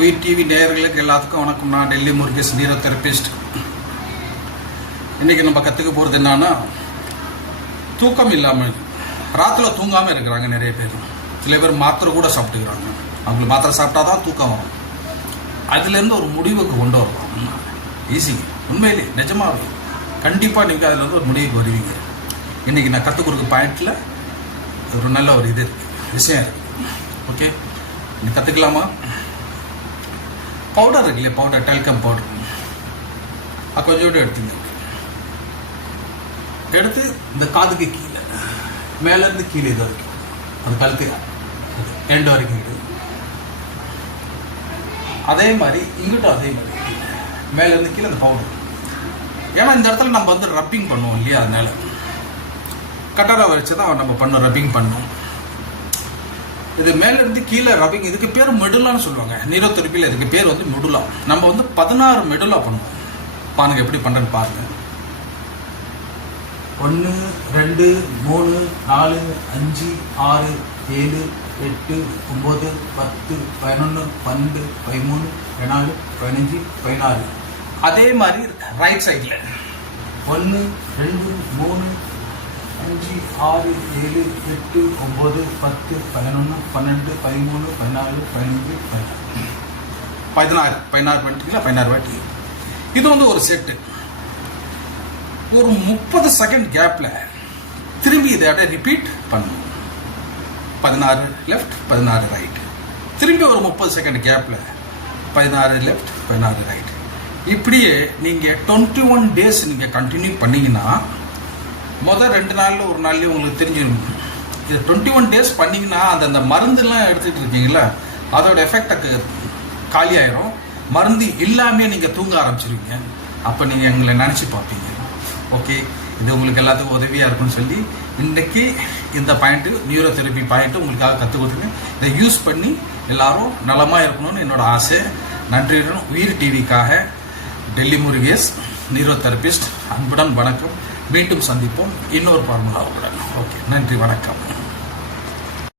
உயிர் டிவி நேயர்களுக்கு எல்லாத்துக்கும் வணக்கம். நான் டெல்லி முருகேஷ், நீரோ தெரபிஸ்ட். இன்னைக்கு நம்ம கற்றுக்க போகிறது என்னன்னா, தூக்கம் இல்லாமல் ராத்திரில தூங்காமல் இருக்கிறாங்க நிறைய பேர். சில பேர் மாத்திரை கூட சாப்பிட்டுக்கிறாங்க. அவங்களுக்கு மாத்திரை சாப்பிட்டா தான் தூக்கம் வரும். அதுலேருந்து ஒரு முடிவுக்கு கொண்டு வரலாம். ஈஸி, உண்மையிலே நிஜமாவே கண்டிப்பாக நீங்கள் அதுலேருந்து ஒரு முடிவுக்கு வருவீங்க. இன்றைக்கி நான் கற்றுக் கொடுக்க பாயிண்டில் ஒரு நல்ல ஒரு இது விஷயம் இருக்குது. ஓகே, நீங்கள் கற்றுக்கலாமா? பவுடர் இருக்கு இல்லையா, பவுடர், டெல்கம் பவுடர், அது கொஞ்சோடு எடுத்துங்க. எடுத்து இந்த காதுக்கு கீழே, மேலேருந்து கீழே இது வரைக்கும், அது கழுத்து எண்டு வரைக்கும் இது. அதே மாதிரி இங்கிட்டும் அதே மாதிரி மேலேருந்து கீழே அந்த பவுடர். ஏன்னா இந்த இடத்துல நம்ம வந்து ரப்பிங் பண்ணுவோம் இல்லையா, அதனால கட்டரை வச்சு தான் நம்ம பண்ணோம், ரப்பிங் பண்ணோம். இது மேலேருந்து கீழே ரப்பிங். இதுக்கு பேர் மெடுலான்னு சொல்லுவாங்க. நீரோ தெரபியில் இதுக்கு பேர் வந்து மெடுலா. நம்ம வந்து 16 மெடுலா பண்ணுவோம். பாருங்க எப்படி பண்ணுறேன்னு பாருங்க. 1 2 3 4 5 6 7 8 9 10 11 12 13 14 15 16. அதே மாதிரி ரைட் சைடில் 1 2 3 5 6 7 8 9 10 11 12 13 14 15 16 பண்ணிட்டீங்களா? 16 வாட்டி. இது வந்து ஒரு செட்டு. ஒரு 30 செகண்ட் கேப்பில் திரும்பி இதை ரிப்பீட் பண்ணணும். 16 லெஃப்ட் 16 ரைட். திரும்பி ஒரு 30 செகண்ட் கேப்பில் 16 லெஃப்ட் 16 ரைட். இப்படியே நீங்கள் 21 டேஸ் நீங்கள் கண்டினியூ பண்ணீங்கன்னா, முதல் 2 நாளில் ஒரு நாள்லேயே உங்களுக்கு தெரிஞ்சிடும். இது 21 டேஸ் பண்ணிங்கன்னா அந்த மருந்துலாம் எடுத்துகிட்டு இருக்கீங்களா, அதோட எஃபெக்ட் காலியாயிரும். மருந்து இல்லாமே நீங்கள் தூங்க ஆரம்பிச்சிருவீங்க. அப்போ நீங்கள் எங்களை நினச்சி பார்ப்பீங்க. ஓகே, இது உங்களுக்கு எல்லாத்துக்கும் உதவியாக இருக்கும்னு சொல்லி இன்றைக்கி இந்த பாயிண்ட்டு, நியூரோ தெரப்பி பாயிண்ட்டு உங்களுக்காக கற்றுக் கொடுத்துருங்க. இதை யூஸ் பண்ணி எல்லாரும் நலமாக இருக்கணும்னு என்னோட ஆசை. நன்றியுடன் உயிர் டிவிக்காக டெல்லி முருகேஷ், நீரோ தெரபிஸ்ட். அன்புடன் வணக்கம். மீண்டும் சந்திப்போம் இன்னொரு ஃபார்முலாவுடன். ஓகே, நன்றி, வணக்கம்.